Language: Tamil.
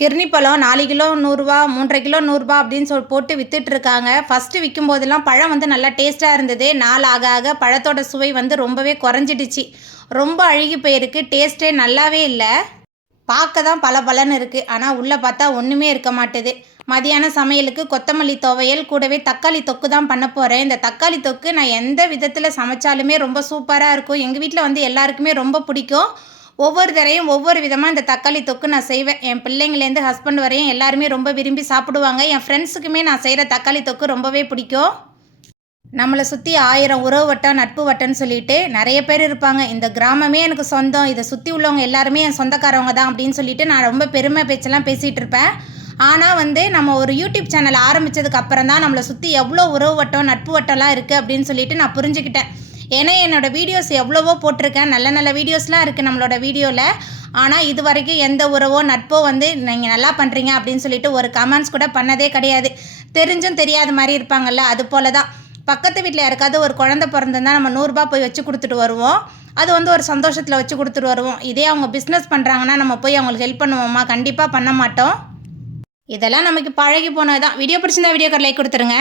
கிர்னி பழம் நாலு கிலோ நூறுரூவா மூன்றரை கிலோ நூறுரூவா அப்படின்னு சொல்லி போட்டு விற்றுட்ருக்காங்க ஃபஸ்ட்டு விற்கும் போதெல்லாம் பழம் வந்து நல்லா டேஸ்ட்டாக இருந்தது. நாள் ஆக ஆக பழத்தோட சுவை வந்து ரொம்பவே குறைஞ்சிடுச்சு. ரொம்ப அழுகி போயிருக்கு. டேஸ்ட்டே நல்லாவே இல்லை. பார்க்க தான் பல பலன்னு இருக்குது ஆனால் உள்ளே பார்த்தா ஒன்றுமே இருக்க மாட்டுது. மதியான சமையலுக்கு கொத்தமல்லி துவையல் கூடவே தக்காளி தொக்கு தான் பண்ண போகிறேன் இந்த தக்காளி தொக்கு நான் எந்த விதத்தில் சமைச்சாலுமே ரொம்ப சூப்பராக இருக்கும். எங்கள் வீட்டில் வந்து எல்லாருக்குமே ரொம்ப பிடிக்கும். ஒவ்வொரு தரையும் ஒவ்வொரு விதமாக இந்த தக்காளி தொக்கு நான் செய்வேன். என் பிள்ளைங்கலேருந்து ஹஸ்பண்ட் வரையும் எல்லாருமே ரொம்ப விரும்பி சாப்பிடுவாங்க. என் ஃப்ரெண்ட்ஸுக்குமே நான் செய்கிற தக்காளி தொக்கு ரொம்பவே பிடிக்கும். நம்மளை சுற்றி ஆயிரம் உறவு வட்டம் நட்பு வட்டம்னு சொல்லிட்டு நிறைய பேர் இருப்பாங்க. இந்த கிராமமே எனக்கு சொந்தம். இதை சுற்றி உள்ளவங்க எல்லாருமே என் சொந்தக்காரவங்க தான் அப்படின்னு சொல்லிட்டு நான் ரொம்ப பெருமை பேச்செல்லாம் பேசிகிட்டு இருப்பேன். ஆனால் வந்து நம்ம ஒரு யூடியூப் சேனல் ஆரம்பித்ததுக்கு அப்புறம் தான் நம்மளை சுற்றி எவ்வளோ உறவு வட்டம் நட்பு வட்டம்லாம் இருக்குது அப்படின்னு சொல்லிட்டு நான் புரிஞ்சுக்கிட்டேன். ஏன்னா என்னோடய வீடியோஸ் எவ்வளவோ போட்டிருக்கேன். நல்ல நல்ல வீடியோஸ்லாம் இருக்குது நம்மளோட வீடியோவில் ஆனால் இது வரைக்கும் எந்த உறவோ நட்போ வந்து நீங்கள் நல்லா பண்ணுறீங்க அப்படின்னு சொல்லிட்டு ஒரு கமெண்ட்ஸ் கூட பண்ணதே கிடையாது. தெரிஞ்சும் தெரியாத மாதிரி இருப்பாங்கல்ல அது போல தான் பக்கத்து வீட்டில் யாருக்காவது ஒரு குழந்தை பிறந்திருந்தா நம்ம நூறுரூபா போய் வச்சு கொடுத்துட்டு வருவோம். அது வந்து ஒரு சந்தோஷத்தில் வச்சு கொடுத்துட்டு வருவோம். இதே அவங்க பிஸ்னஸ் பண்ணுறாங்கன்னா நம்ம போய் அவங்களுக்கு ஹெல்ப் பண்ணுவோமா? கண்டிப்பாக பண்ண மாட்டோம். இதெல்லாம் நமக்கு பழகி போனது தான் வீடியோ பிடிச்சிருந்தா வீடியோக்கு லைக் கொடுத்துருங்க.